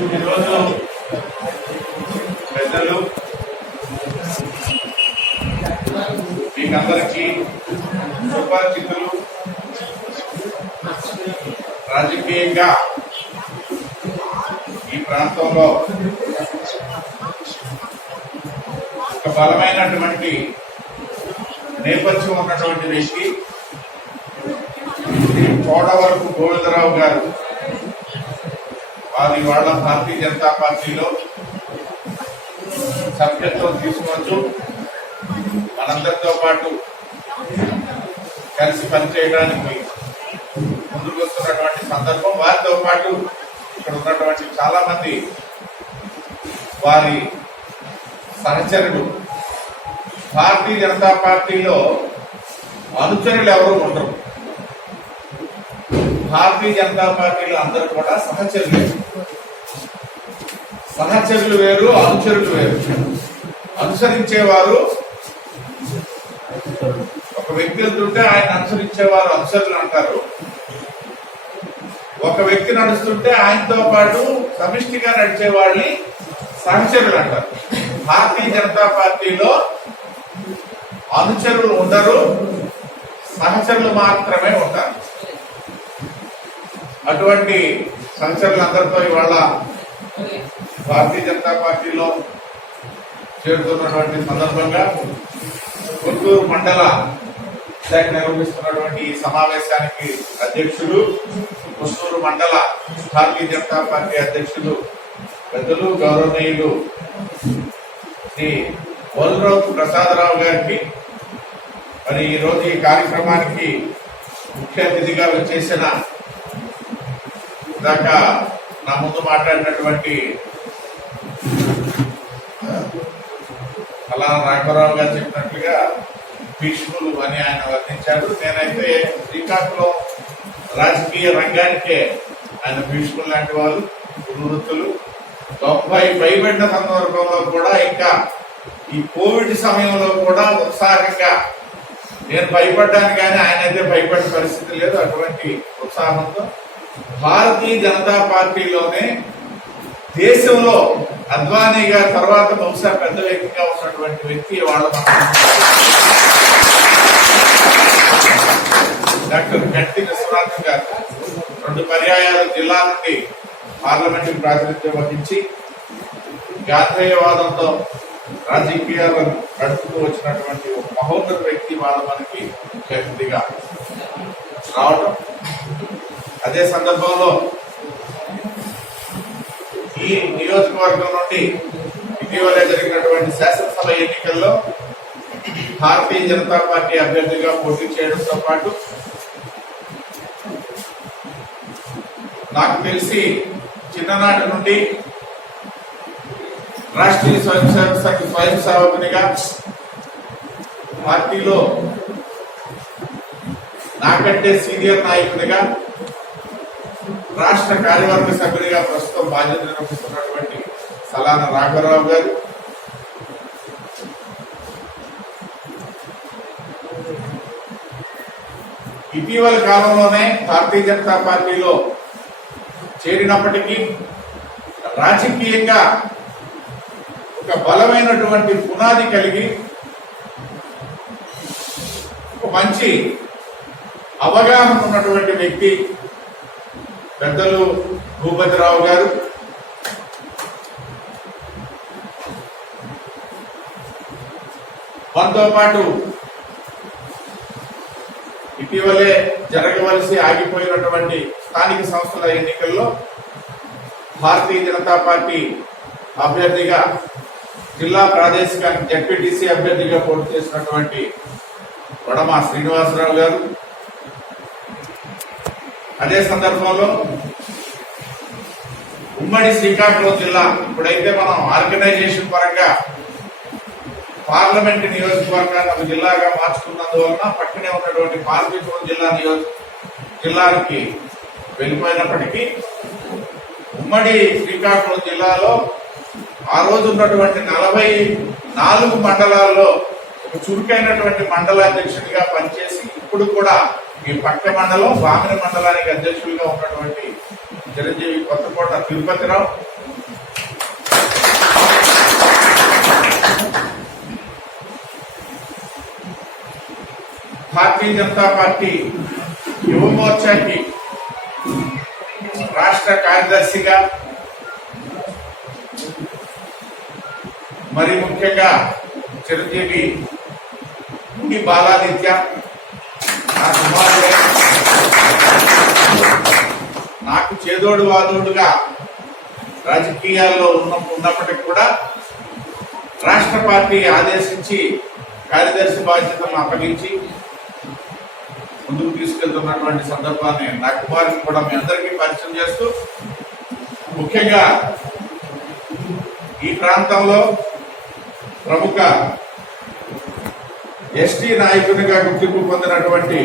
ఈరోజు పెద్దలు మీకందరికీ సుపరిచితులు, రాజకీయంగా ఈ ప్రాంతంలో ఒక బలమైనటువంటి నేపథ్యం ఉన్నటువంటి వ్యక్తి కోడవరపు గోవిందరావు గారు. వారి వాళ్ళ భారతీయ జనతా పార్టీలో సభ్యత్వం తీసుకొచ్చు మనందరితో పాటు కలిసి పనిచేయడానికి ముందుకు వస్తున్నటువంటి సందర్భం. వారితో పాటు ఇక్కడ ఉన్నటువంటి చాలా మంది వారి సహచరులు. భారతీయ జనతా పార్టీలో అనుచరులు ఎవరు ఉండరు. భారతీయ జనతా పార్టీలో అందరూ కూడా సహచరులు వేరు, అనుచరులు వేరు. అనుసరించేవారు ఒక వ్యక్తి వెళ్తుంటే ఆయన అనుసరించేవారు అనుచరులు అంటారు. ఒక వ్యక్తి నడుస్తుంటే ఆయనతో పాటు సమిష్టిగా నడిచే వాళ్ళని సహచరులు అంటారు. భారతీయ జనతా పార్టీలో అనుచరులు ఉండరు, సహచరులు మాత్రమే ఉంటారు. అటువంటి సహచరులందరితో ఇవాళ భారతీయ జనతా పార్టీలో చేరుతున్నటువంటి సందర్భంగా గుంటూరు మండల శాఖ నిర్వహిస్తున్నటువంటి ఈ సమావేశానికి అధ్యక్షులు, గుంటూరు మండల భారతీయ జనతా పార్టీ అధ్యక్షులు పెద్దలు గౌరవనీయులు శ్రీ వల్రావు ప్రసాదరావు గారికి, మరి ఈరోజు ఈ కార్యక్రమానికి ముఖ్య అతిథిగా వచ్చేసిన దాకా నా ముందు మాట్లాడినటువంటి అలా రాఘవరావు గారు చెప్పినట్లుగా భీష్ములు అని ఆయన వర్ణించారు. నేనైతే శ్రీకాకుళం రాజకీయ రంగానికే ఆయన భీష్ములు లాంటి వాళ్ళు, గురువృత్తులు. 90 పైబడిన సందర్భంలో కూడా, ఇంకా ఈ కోవిడ్ సమయంలో కూడా ఉత్సాహంగా నేను భయపడ్డాను, కానీ ఆయన అయితే భయపడే పరిస్థితి లేదు. అటువంటి ఉత్సాహంతో భారతీయ జనతా పార్టీలోనే దేశంలో అద్వానీ గారి తర్వాత బహుశా పెద్ద వ్యక్తిగా ఉన్నటువంటి వ్యక్తి వాళ్ళ డాక్టర్ గంటి విశ్వనాథన్ గారు. 2 పర్యాయాలు జిల్లా నుండి పార్లమెంటుకు ప్రాతినిధ్యం వహించి గాంధేయవాదంతో రాజకీయాలను నడుపుతూ వచ్చినటువంటి ఒక మహోన్నత వ్యక్తి వాళ్ళ మనకి ముఖ్య అతిథిగా రావడం. అదే సందర్భంలో ఈ నియోజకవర్గం నుండి ఇటీవలే జరిగినటువంటి శాసనసభ ఎన్నికల్లో భారతీయ జనతా పార్టీ అభ్యర్థిగా పోటీ చేయడంతో పాటు నాకు తెలిసి చిన్ననాటి నుండి రాష్ట్రీయ స్వయం సేవకునిగా పార్టీలో నాకంటే సీనియర్ నాయకునిగా రాష్ట్ర కార్యవర్గ సభ్యుడిగా ప్రస్తుతం బాధ్యత నిర్వహిస్తున్నటువంటి సలాన రాఘవరావు గారు, ఇటీవల కాలంలోనే భారతీయ జనతా పార్టీలో చేరినప్పటికీ రాజకీయంగా ఒక బలమైనటువంటి పునాది కలిగి ఒక మంచి అవగాహన ఉన్నటువంటి వ్యక్తి పెద్దలు భూపతిరావు గారు. మనతో పాటు ఇటీవలే జరగవలసి ఆగిపోయినటువంటి స్థానిక సంస్థల ఎన్నికల్లో భారతీయ జనతా పార్టీ అభ్యర్థిగా జిల్లా ప్రాదేశిక జడ్పీటీసీ అభ్యర్థిగా పోటీ చేసినటువంటి వడమా శ్రీనివాసరావు గారు. అదే సందర్భంలో ఉమ్మడి శ్రీకాకుళం జిల్లా ఇప్పుడైతే మనం ఆర్గనైజేషన్ పరంగా పార్లమెంట్ నియోజకవర్గాన్ని ఒక జిల్లాగా మార్చుకున్నందువలన పక్కనే ఉన్నటువంటి పార్వతీపురం జిల్లాకి వెళ్ళిపోయినప్పటికీ ఉమ్మడి శ్రీకాకుళం జిల్లాలో ఆ రోజు ఉన్నటువంటి 44 మండలాల్లో ఒక చురుకైనటువంటి మండలాధ్యక్షుడిగా పనిచేసి ఇప్పుడు కూడా ఈ పక్క మండలం వామిన మండలానికి అధ్యక్షులుగా ఉన్నటువంటి చిరంజీవి కొత్తకోట తిరుపతిరావు, భారతీయ జనతా పార్టీ యువ మోర్చాకి రాష్ట్ర కార్యదర్శిగా, మరి ముఖ్యంగా చిరంజీవి బాలాదిత్య నా కుమారుడే, నాకు చేదోడు వాదోడుగా రాజకీయాల్లో ఉన్నప్పటికీ కూడా రాష్ట్ర పార్టీ ఆదేశించి కార్యదర్శి బాధ్యతలను అప్పగించి ముందుకు తీసుకెళ్తున్నటువంటి సందర్భాన్ని నా కుమారుని కూడా మీ అందరికీ పరిచయం చేస్తూ, ముఖ్యంగా ఈ ప్రాంతంలో ప్రముఖ ఎస్టీ నాయకునిగా గుర్తింపు పొందినటువంటి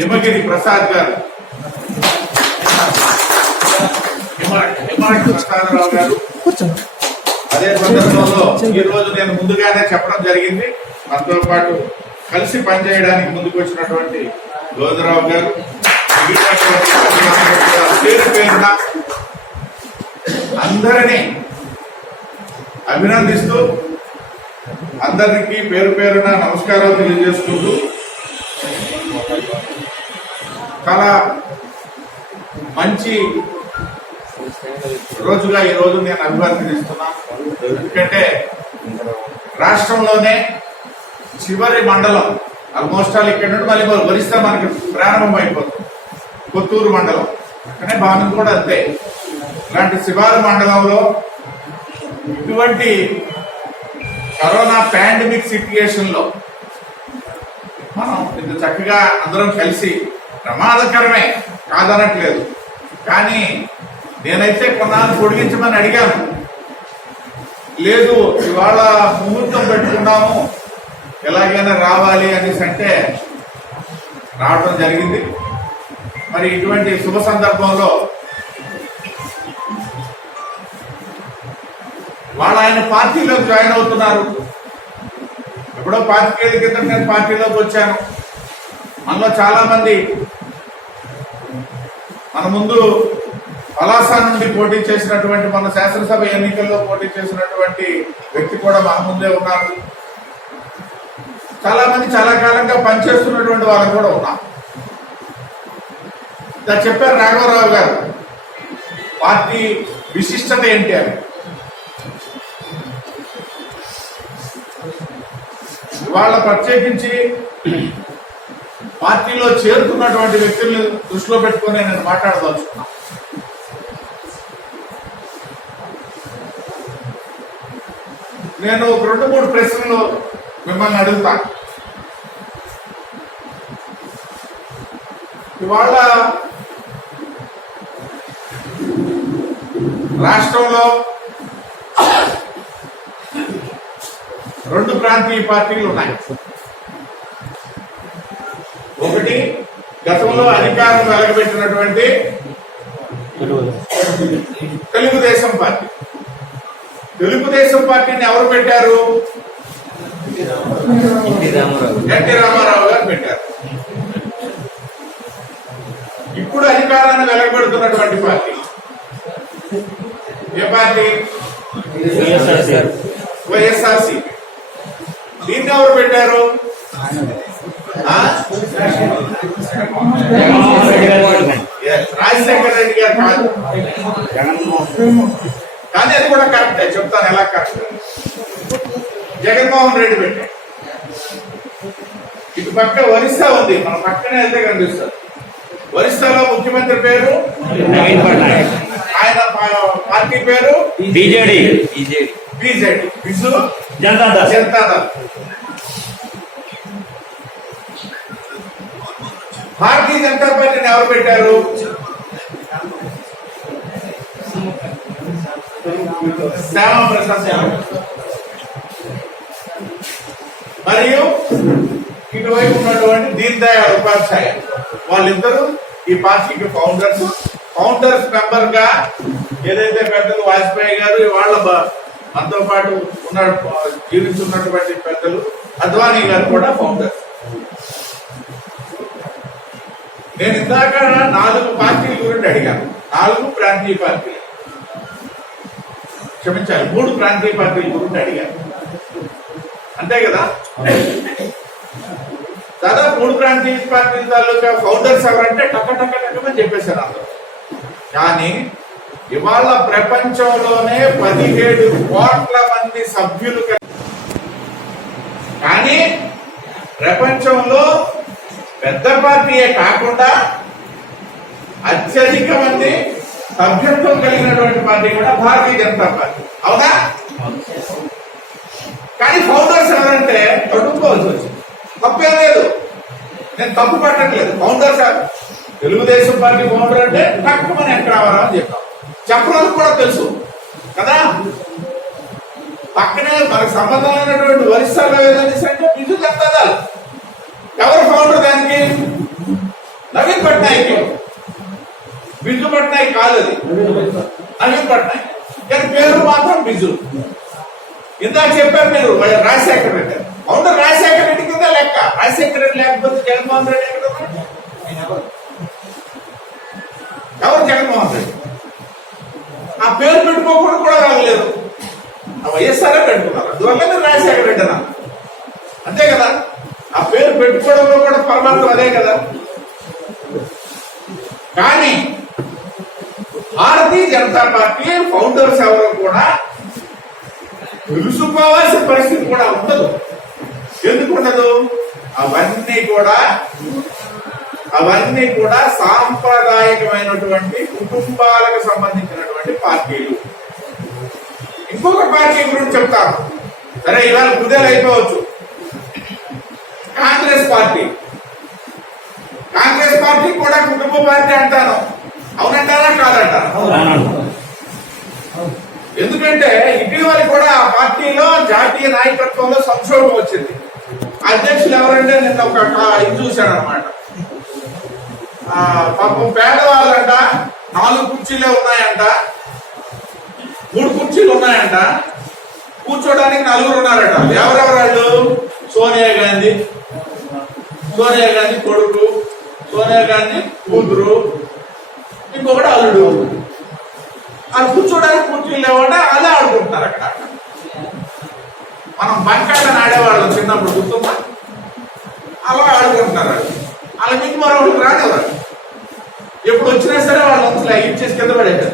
హిమగిరి ప్రసాద్ గారు, హిమగిరి ప్రసాదరావు గారు, అదే సందర్భంలో ఈ రోజు నేను ముందుగానే చెప్పడం జరిగింది, మనతో పాటు కలిసి పనిచేయడానికి ముందుకు వచ్చినటువంటి గోవిందరావు గారు, పేరు పేరున అందరినీ అభినందిస్తూ అందరికీ పేరు పేరున నమస్కారాలు తెలియజేసుకుంటూ చాలా మంచి రోజుగా ఈ రోజు నేను అభివర్ణిస్తున్నాను. ఎందుకంటే రాష్ట్రంలోనే చివరి మండలం ఆల్మోస్ట్ ఆల్ ఇక్కడ నుండి మళ్ళీ వరిస్తా మనకి ప్రారంభం అయిపోతుంది. కొత్తూరు మండలం అక్కడే భాగం కూడా అంతే. ఇలాంటి శివారు మండలంలో ఇటువంటి కరోనా పాండమిక్ సిచ్యుయేషన్ లో మనం ఇంత చక్కగా అందరం కలిసి, ప్రమాదకరమే కాదనట్లేదు, కానీ నేనైతే కొన్నాళ్ళు పొడిగించమని అడిగాను. లేదు ఇవాళ ముహూర్తం పెట్టుకున్నాము ఎలాగైనా రావాలి అనేసి అంటే రావడం జరిగింది. మరి ఇటువంటి శుభ సందర్భంలో వాళ్ళు ఆయన పార్టీలోకి జాయిన్ అవుతున్నారు. ఎప్పుడో 25 ఏళ్ళ క్రితం నేను పార్టీలోకి వచ్చాను. మనలో చాలా మంది మన ముందు పలాస నుండి పోటీ చేసినటువంటి, మన శాసనసభ ఎన్నికల్లో పోటీ చేసినటువంటి వ్యక్తి కూడా మన ముందే ఉన్నారు. చాలా మంది చాలా కాలంగా పనిచేస్తున్నటువంటి వాళ్ళు కూడా ఉన్నారు. చెప్పారు రాఘవరావు గారు పార్టీ విశిష్టత ఏంటి అని. వాళ్ళ ప్రత్యేకించి పార్టీలో చేరుతున్నటువంటి వ్యక్తుల్ని దృష్టిలో పెట్టుకుని నేను మాట్లాడదలుచుకున్నా. నేను 2-3 ప్రశ్నలు మిమ్మల్ని అడుగుతా. ఇవాళ రాష్ట్రంలో 2 ప్రాంతీయ పార్టీలు ఉన్నాయి. ఒకటి గతంలో అధికారం వెలగబెట్టినటువంటి తెలుగుదేశం పార్టీ. తెలుగుదేశం పార్టీని ఎవరు పెట్టారు? ఎన్టీ రామారావు గారు పెట్టారు. ఇప్పుడు అధికారాన్ని వెలగబెడుతున్నటువంటి పార్టీ ఏ పార్టీ? వైఎస్ఆర్సీపీ. దీన్ని ఎవరు పెట్టారు? రాజశేఖర రెడ్డి గారు కాదు, కానీ అది కూడా కరెక్టే, చెప్తాను ఎలా కరెక్ట్. జగన్మోహన్ రెడ్డి పెట్టారు. ఇటు పక్క ఒరిస్సా ఉంది, మన పక్కనే అయితే కనిపిస్తుంది. ఒరిస్సాలో ముఖ్యమంత్రి పేరు ఆయన పార్టీ పేరు బీజేడీ, బిజు జనతాదళ్. భారతీయ జనతా పార్టీని ఎవరు పెట్టారు? శ్యామప్రసాద్ యాదవ్. మరియు ఇటువైపు ఉన్నటువంటి దీన్ దయాళ్ ఉపాధ్యాయ. వాళ్ళిద్దరూ ఈ పార్టీకి ఫౌండర్స్ మెంబర్ గా ఏదైతే పెద్దలు వాజ్పేయి గారు, వాళ్ళ మనతో పాటు ఉన్న జీవిస్తున్నటువంటి పెద్దలు అద్వానీ గారు కూడా ఫౌండర్స్. నేను ఇందాక 4 పార్టీల గురించి అడిగాను. 4 ప్రాంతీయ పార్టీలు, క్షమించాలి 3 ప్రాంతీయ పార్టీల గురించి అడిగాను. అంతే కదా. దాదాపు 3 ప్రాంతీయ పార్టీల తాలూకా ఫౌండర్స్ ఎవరంటే టక్కమని చెప్పేశారు అందరూ. కానీ ఇవాళ ప్రపంచంలోనే 17 కోట్ల మంది సభ్యులు, కానీ ప్రపంచంలో పెద్ద పార్టీయే కాకుండా అత్యధిక మంది సభ్యత్వం కలిగినటువంటి పార్టీ కూడా భారతీయ జనతా పార్టీ. అవునా? కానీ ఫౌండర్స్ ఎవరంటే పట్టుకోవాల్సి వచ్చింది. తప్పే లేదు, నేను తప్పు పట్టట్లేదు. ఫౌండర్స్ తెలుగుదేశం పార్టీ ఫౌండర్ అంటే తక్కువని ఎక్కడ రావాలా అని చెప్పాం. చెప్పడానికి కూడా తెలుసు కదా. పక్కనే మనకు సంబంధమైనటువంటి ఒరిస్సాలో ఏదైనా అంటే బిజు జనతా దళ్. ఎవరు ఫౌండర్ దానికి? నవీన్ పట్నాయక్. బిజు పట్నాయక్ కాదు, అది నవీన్ పట్నాయక్. కానీ పేరు మాత్రం బిజు. ఇందాక చెప్పారు మీరు రాజశేఖర రెడ్డి ఫౌండర్. రాజశేఖర రెడ్డి కింద లెక్క. రాజశేఖర రెడ్డి లేకపోతే జగన్మోహన్ రెడ్డి ఎక్కడ? ఎవరు జగన్మోహన్ రెడ్డి? ఆ పేరు పెట్టుకోకుండా కూడా రాగలేదు. ఆ వైఎస్ఆర్ పెట్టుకున్నారు, అందువల్ల మీరు రాజశేఖర రెడ్డి అన్నా. అంతే కదా. ఆ పేరు పెట్టుకోవడంలో కూడా పరమాత్మ అదే కదా. కానీ భారతీయ జనతా పార్టీ ఫౌండర్స్ ఎవరు కూడా తెలుసుకోవాల్సిన పరిస్థితి కూడా ఉండదు. ఎందుకు ఉండదు? అవన్నీ కూడా సాంప్రదాయకమైనటువంటి కుటుంబాలకు సంబంధించినటువంటి పార్టీలు. ఇంకొక పార్టీ గురించి చెప్తాను. సరే, ఇవాళ కుదేలు అయిపోవచ్చు. కాంగ్రెస్ పార్టీ కూడా కుటుంబ పార్టీ అంటాను. అవునంటారా కాదంటారా? ఎందుకంటే ఇటీవల కూడా ఆ పార్టీలో జాతీయ నాయకత్వంలో సంక్షోభం వచ్చింది. అధ్యక్షులు ఎవరంటే నిన్న ఒక ఇది చూశాను అనమాట. పాపం పేదవాళ్ళంట 4 కుర్చీలే ఉన్నాయంట, 3 కుర్చీలు ఉన్నాయంట, కూర్చోడానికి 4 ఉన్నారట. ఎవరెవరు వాళ్ళు? సోనియా గాంధీ కొడుకు, సోనియా గాంధీ కూతురు, ఇంకొకటి అల్లుడు. వాళ్ళు కూర్చోడానికి కుర్చీలు లేవంటే అలా ఆడుకుంటున్నారు అక్కడ. మనం బంకాటని ఆడేవాళ్ళం చిన్నప్పుడు, గుర్తుందా? అలా ఆడుకుంటున్నారు. అలా మీకు మరొకటి రానివ్వరు. ఎప్పుడు వచ్చినా సరే వాళ్ళు వంతులు ఇచ్చేసి కింద పడేది.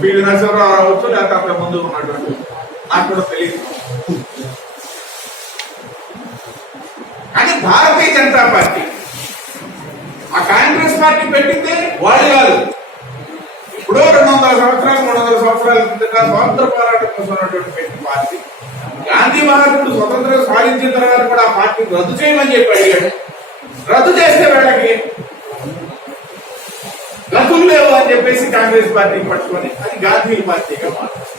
పివి నరసింహరావు రావచ్చు, లేకపోతే అక్కడ ముందు ఉన్నటువంటి నాకు కూడా తెలియదు. కానీ భారతీయ జనతా పార్టీ, ఆ కాంగ్రెస్ పార్టీ పెట్టింది వాళ్ళు కాదు. ఇప్పుడు 200 సంవత్సరాలు 300 సంవత్సరాల కిందట స్వాతంత్ర పోరాటం కోసం ఉన్నటువంటి పెట్టి పార్టీ. గాంధీ మహాత్ముడు స్వతంత్రం సాధించిన తర్వాత కూడా ఆ పార్టీని రద్దు చేయమని చెప్పి అడిగాడు. రద్దు చేస్తే వీళ్ళకి గతులు లేవు అని చెప్పేసి కాంగ్రెస్ పార్టీని పట్టుకొని అది గాంధీ పార్టీగా మాట్లాడు.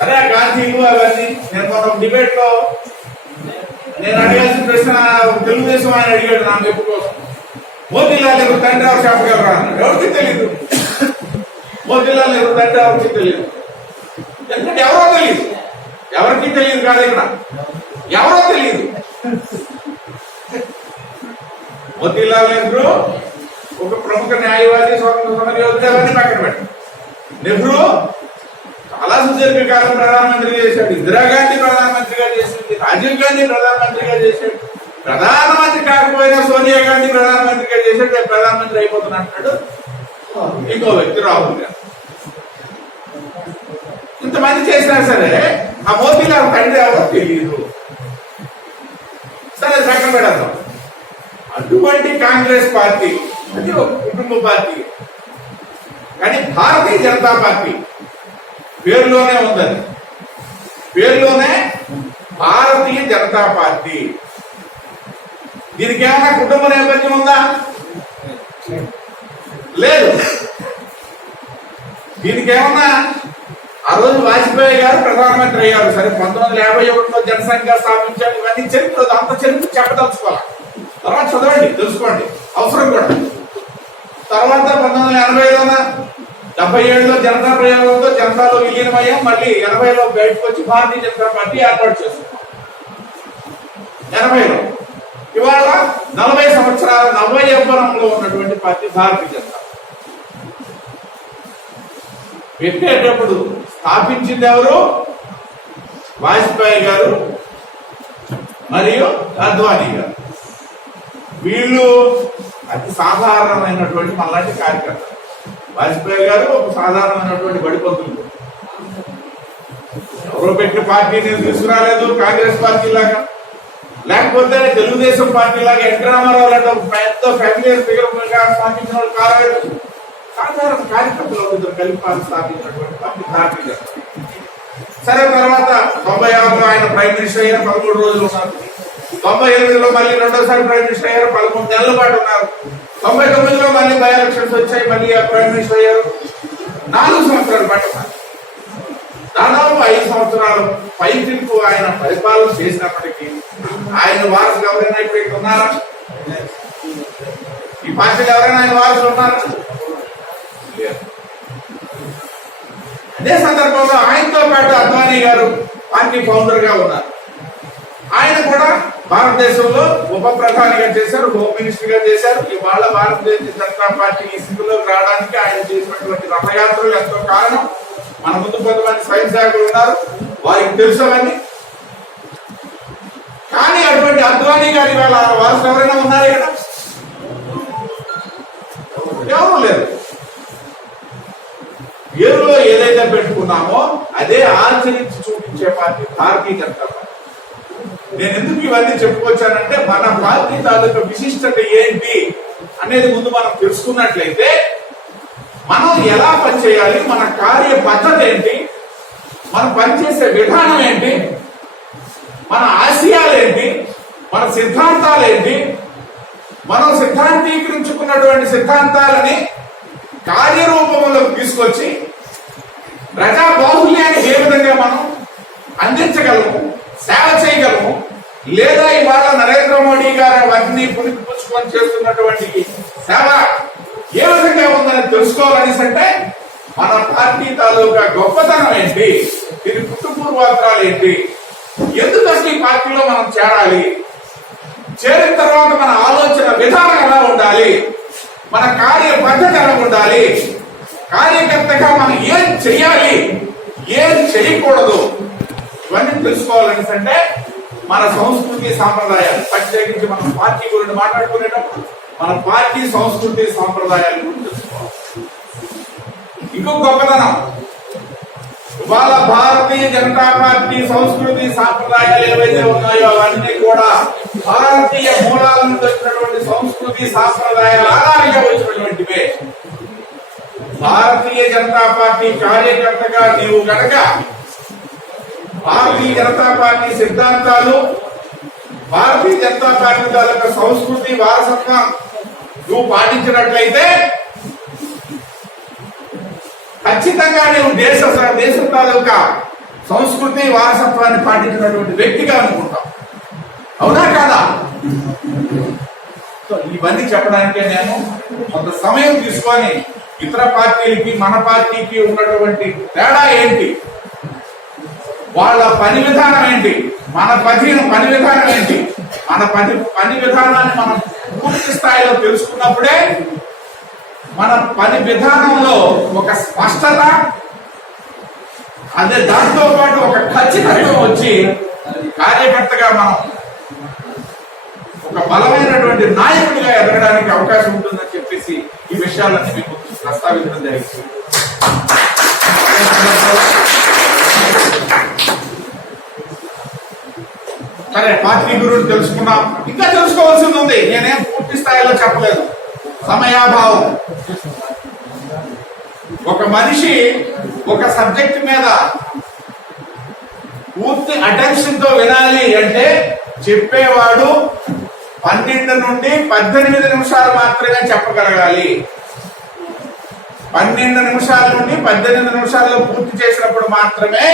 అదే ఆ గాంధీలు అవన్నీ నేను మన డిబేట్ లో నేను అడగాల్సిన ప్రశ్న తెలుగుదేశం ఆయన అడిగాడు నా మెప్పు కోసం. మోతీలాల్ నెహ్రూ తండ్రి ఎవరు చెప్పగలరా అన్నాడు. ఎవరికి తెలియదు. మోతీలాల్ నెహ్రూ తండ్రి ఎవరికి తెలియదు. ఎందుకంటే ఎవరో తెలియదు. ఎవరికి తెలియదు కాదు, ఇక్కడ ఎవరో తెలియదు. మోతీలాల్ నెహ్రూ ఒక ప్రముఖ న్యాయవాది, స్వాతంత్ర సమర యోధుడు, పక్కన పెట్టారు. నెహ్రూ చాలా సుదీర్ఘకాలం ప్రధానమంత్రిగా చేశాడు. ఇందిరాగాంధీ ప్రధానమంత్రిగా చేసింది, రాజీవ్ గాంధీ ప్రధానమంత్రిగా చేశాడు. ప్రధానమంత్రి కాకపోయినా సోనియా గాంధీ ప్రధానమంత్రిగా చేశాడు. రేపు ప్రధానమంత్రి అయిపోతున్నా అంటాడు ఇంకో వ్యక్తి రాహుల్ గాంధీ. ఇంతమంది చేసినా సరే ఆ మోతీలాల్ తండ్రి ఎవరో తెలియదు. సరే పక్కన పెడతాం. అటువంటి కాంగ్రెస్ పార్టీ అది ఒక కుటుంబ పార్టీ. కానీ భారతీయ జనతా పార్టీ పేరులోనే ఉందని, పేరులోనే భారతీయ జనతా పార్టీ. దీనికి ఏమైనా కుటుంబ నేపథ్యం ఉందా? లేదు. దీనికి ఏమన్నా ఆ రోజు వాజ్పేయి గారు ప్రధానమంత్రి అయ్యారు. సరే, 1951లో జనసంఘ స్థాపించారు. ఇవన్నీ చరిత్ర, అంత చరిత్ర చెప్పదలుచుకోవాలి. తర్వాత చదవండి, తెలుసుకోండి, అవసరం కూడా. తర్వాత 1980లోన 77లో జనతా ప్రయోగంతో జనతాలో విలీనమయ్యాం. మళ్ళీ 80లో బయటకు వచ్చి భారతీయ జనతా పార్టీ ఏర్పాటు చేస్తున్నాం. 80లో ఇవాళ 40 సంవత్సరాల నవయవ్వనంలో ఉన్నటువంటి పార్టీ భారతీయ జనతా. పెట్టేటప్పుడు స్థాపించింది ఎవరు? వాజ్పేయి గారు. మరియు అద్వానీ గారు. వీళ్ళు అతి సాధారణమైనటువంటి మనలాంటి కార్యకర్త. వాజ్పేయి గారు ఒక సాధారణమైనటువంటి బడిపంతులు, ఎవరో పెట్టి పార్టీని తీసుకురాలేదు కాంగ్రెస్ పార్టీ లాగా, లేకపోతే తెలుగుదేశం పార్టీ లాగా ఎన్టీ రామారావు లాంటి ఒక పెద్ద ఫ్యామిలియర్ ఫిగర్ స్థాపించిన వాళ్ళు కాలేదు. సాధారణ కార్యకర్తలు కలిపి స్థాపించినటువంటి పార్టీ భారతీయ. సరే, తర్వాత 96లో ఆయన ప్రైమ్ మినిస్టర్ అయ్యారు, 13 రోజులు ఉన్నారు. 98లో మళ్ళీ రెండోసారి ప్రైమ్ మినిస్టర్ అయ్యారు, 13 నెలల పాటు ఉన్నారు. 99లో మళ్ళీ బై ఎలక్షన్స్ వచ్చాయి, మళ్ళీ ప్రైమ్ మినిస్టర్ అయ్యారు. 4 సంవత్సరాలు పట్టున్నారు. దాదాపు 5 సంవత్సరాలు పైకింపు ఆయన పరిపాలన చేసినప్పటికీ ఆయన వారసులు ఎవరైనా ఇప్పుడు ఉన్నారా? ఈ పార్టీలు ఎవరైనా ఆయన వారసులు ఉన్నారా? అదే సందర్భంలో ఆయనతో పాటు అద్వానీ గారు పార్టీ ఫౌండర్ గా ఉన్నారు. ఆయన కూడా భారతదేశంలో ఉప ప్రధానిగా చేశారు, హోమ్ మినిస్టర్ గా చేశారు. ఇవాళ భారతదేశ జనతా పార్టీ ఈ స్థితిలోకి రావడానికి ఆయన చేసినటువంటి రథయాత్రలు ఎంతో కారణం. మన ముందు కొంతమంది స్వయం సేవకులు ఉన్నారు, వారికి తెలుసవన్నీ. కానీ అటువంటి అద్వానీ గారి ఇవాళ వారసులు ఎవరైనా ఉన్నారు కదా? ఎవరు లేరు. పేరులో ఏదైతే పెట్టుకున్నామో అదే ఆచరించి చూపించే పార్టీ భారతీయ జనతా పార్టీ. నేను ఎందుకు ఇవన్నీ చెప్పుకొచ్చానంటే మన పార్టీ తాలూకా విశిష్టత ఏంటి అనేది ముందు మనం తెలుసుకున్నట్లయితే మనం ఎలా పనిచేయాలి, మన కార్య పద్ధతి ఏంటి, మనం పనిచేసే విధానం ఏంటి, మన ఆశయాలు ఏంటి, మన సిద్ధాంతాలు ఏంటి, మనం సిద్ధాంతీకరించుకున్నటువంటి సిద్ధాంతాలని కార్యరూపంలో తీసుకొచ్చి ప్రజా బాహుల్యాన్ని ఏ విధంగా మనం అందించగలము, సేవ చేయగలము, లేదా ఇవాళ నరేంద్ర మోడీ గారు అవన్నీ పుణికిపుచ్చుకొని చేస్తున్నటువంటి సేవ ఏ విధంగా ఉందని తెలుసుకోవాలనేసి అంటే మన పార్టీ తాలూకా గొప్పతనం ఏంటి, దీని పుట్టుపూర్వాత్రాలు ఏంటి, ఎందుకంటే ఈ పార్టీలో మనం చేరాలి, చేరిన తర్వాత మన ఆలోచన విధానం ఎలా ఉండాలి, మన కార్య పద్ధతి ఎలా ఉండాలి, కార్యకర్తగా మనం ఏం చెయ్యాలి, ఏం చేయకూడదు, ఇవన్నీ తెలుసుకోవాలనేసి అంటే మన సంస్కృతి సాంప్రదాయాలు, ప్రత్యేకించి మనం పార్టీ గురించి మాట్లాడుకునేటప్పుడు మన పార్టీ సంస్కృతి సాంప్రదాయాల గురించి తెలుసుకోవాలి. ఇంకొక గొప్పతనం, ఇవాళ భారతీయ జనతా పార్టీ సంస్కృతి సాంప్రదాయాలు ఏవైతే ఉన్నాయో అవన్నీ కూడా భారతీయ మూలాల నుంచి వచ్చినటువంటి సంస్కృతి సాంప్రదాయాల ఆధారంగా వచ్చినటువంటివే. భారతీయ జనతా పార్టీ కార్యకర్తగా నీవు గనక భారతీయ జనతా పార్టీ సిద్ధాంతాలు, భారతీయ జనతా పార్టీ తాలూకా సంస్కృతి వారసత్వం నువ్వు పాటించినట్లయితే ఖచ్చితంగా నువ్వు దేశం తాలూకా సంస్కృతి వారసత్వాన్ని పాటించినటువంటి వ్యక్తిగా అనుకుంటావు. అవునా కాదా? ఇవన్నీ చెప్పడానికే నేను కొంత సమయం తీసుకొని ఇతర పార్టీలకి మన పార్టీకి ఉన్నటువంటి తేడా ఏంటి, వాళ్ళ పని విధానం ఏంటి, మన పని విధానం ఏంటి, మన పని విధానాన్ని మనం పూర్తి స్థాయిలో తెలుసుకున్నప్పుడే మన పని విధానంలో ఒక స్పష్టత, అదే దాంతో పాటు ఒక ఖచ్చితత్వం వచ్చి కార్యకర్తగా మనం ఒక బలమైనటువంటి నాయకుడిగా ఎదగడానికి అవకాశం ఉంటుందని చెప్పేసి ఈ విషయాలన్నీ మీకు ప్రస్తావించడం జరిగింది. సరే, పార్టీ గురించి తెలుసుకున్నాం, ఇంకా తెలుసుకోవాల్సింది ఉంది. నేనేం పూర్తి స్థాయిలో చెప్పలేదు, సమయాభావం. ఒక మనిషి ఒక సబ్జెక్ట్ మీద పూర్తి అటెన్షన్ తో వినాలి అంటే చెప్పేవాడు 12 నుండి 18 నిమిషాలు మాత్రమే చెప్పగలగాలి. 12 నిమిషాల నుండి 18 నిమిషాల్లో పూర్తి చేసినప్పుడు మాత్రమే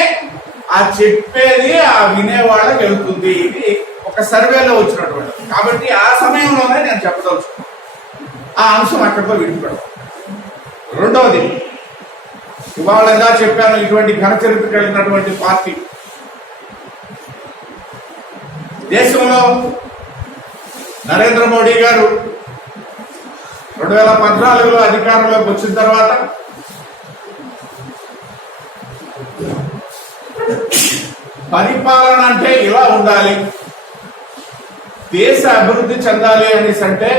ఆ చెప్పేది ఆ వినేవాళ్ళకి వెళ్తుంది. ఇది ఒక సర్వేలో వచ్చినటువంటి. కాబట్టి ఆ సమయంలోనే నేను చెప్పదలుచుకున్నాను. ఆ అంశం అక్కడితో విడిపడదు. రెండవది, ఇవాళగా చెప్పాను, ఇటువంటి ఘనచరిత్ర కలిగినటువంటి పార్టీ దేశంలో నరేంద్ర మోడీ గారు 2014లో అధికారంలోకి వచ్చిన తర్వాత పరిపాలన అంటే ఇలా ఉండాలి, దేశ అభివృద్ధి చెందాలి అనేసి అంటే,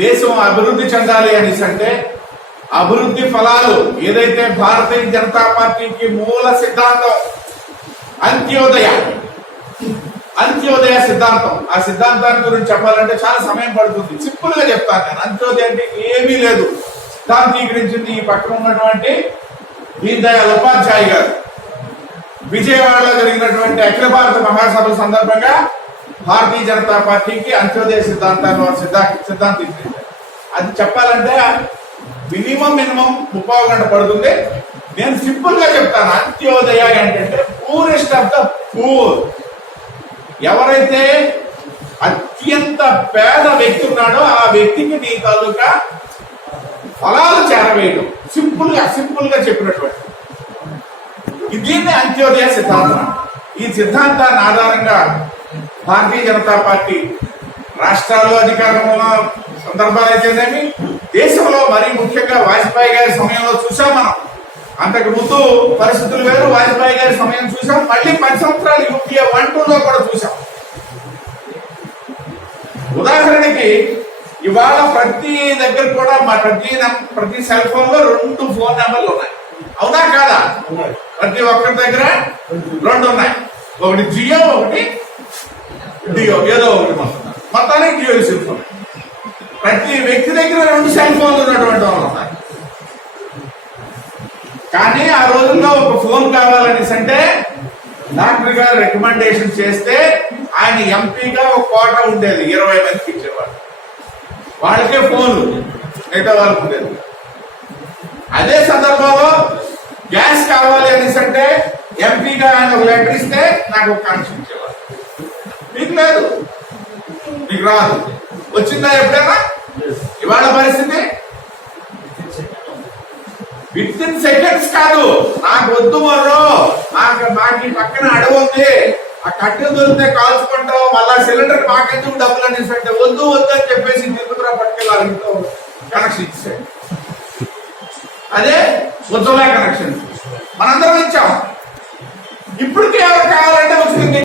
దేశం అభివృద్ధి చెందాలి అనేసి అంటే అభివృద్ధి ఫలాలు ఏదైతే భారతీయ జనతా పార్టీకి మూల సిద్ధాంతం అంత్యోదయ సిద్ధాంతం, ఆ సిద్ధాంతాన్ని గురించి చెప్పాలంటే చాలా సమయం పడుతుంది. సింపుల్ గా చెప్తాను నేను. అంత్యోదయ అంటే ఏమీ లేదు. సిద్ధాంతీకరించింది ఈ పక్కన ఉన్నటువంటి దీన్ దయాళ్ ఉపాధ్యాయ గారు. విజయవాడలో జరిగినటువంటి అఖిల భారత మహాసభల సందర్భంగా భారతీయ జనతా పార్టీకి అంత్యోదయ సిద్ధాంతాన్ని వారు సిద్ధాంతీకరించారు. అది చెప్పాలంటే మినిమం 30 గంట పడుతుంది. నేను సింపుల్ గా చెప్తాను. అంత్యోదయ ఏంటంటే పూరెస్ట్ ఆఫ్ ద పూర్. ఎవరైతే అత్యంత పేద వ్యక్తి ఉన్నాడో ఆ వ్యక్తికి నీ తాలూకా ఫలాలు చేరవేయడం. సింపుల్ గా చెప్పినటువంటి దీన్ని అంత్యోదయ సిద్ధాంతం. ఈ సిద్ధాంతాన్ని ఆధారంగా భారతీయ జనతా పార్టీ రాష్ట్రాల్లో అధికారంలో సందర్భాలు అయితేనేమి, దేశంలో మరీ ముఖ్యంగా వాజ్పేయి గారి సమయంలో చూసాం మనం. అంతకు ముందు పరిస్థితులు వేరు. వాజ్పేయి గారి సమయం చూసాం. మళ్ళీ 10 సంవత్సరాలు యూపీఏ 1-2లో కూడా చూసాం. ఉదాహరణకి ఇవాళ ప్రతి దగ్గర కూడా ప్రతి సెల్ ఫోన్ లో 2 ఫోన్ నెంబర్లు ఉన్నాయి. అవునా కాదా? ప్రతి ఒక్కరి దగ్గర 2 ఉన్నాయి. ఒకటి జియో, ఒకటి డియో, ఏదో ఒకటి మొత్తానికి జియో సెల్ ఫోన్. ప్రతి వ్యక్తి దగ్గర 2 సెల్ ఫోన్లు ఉన్నటువంటి వాళ్ళు ఉన్నారు. కానీ ఆ రోజుల్లో ఒక ఫోన్ కావాలనేసి అంటే డాక్టర్ గారు రికమెండేషన్ చేస్తే ఆయన ఎంపీగా ఒక కోట ఉండేది, 20 మందికి ఇచ్చేవాడు. వాళ్ళకే ఫోన్లు, మిగతా వాళ్ళకు ఉండేది. అదే సందర్భంలో గ్యాస్ కావాలి అనేసి అంటే ఎంపీగా ఆయన ఒక లెటర్ ఇస్తే నాకు ఒక కనెక్షన్ ఇచ్చేవాడు. మీకు లేదు, మీకు రాదు. వచ్చిందా ఎప్పుడైనా? ఇవాళ పరిస్థితి వితిన్ సెకండ్స్ కాదు. నాకు వద్దు మరో, మాకు పక్కన అడవి ఉంది, ఆ కట్టెలు దొరికితే కాల్చుకుంటావు, మళ్ళా సిలిండర్ మాకెందుకు డబ్బులు అనేసి అంటే వద్దు అని చెప్పేసి తిరుపతిలో పట్టుకెళ్ళాలి. ఇంట్లో కనెక్షన్ ఇచ్చాడు. అదే ఉజ్వల కనెక్షన్ మనందరం ఇచ్చాం. ఇప్పటికే ఎవరు కావాలంటే వచ్చింది.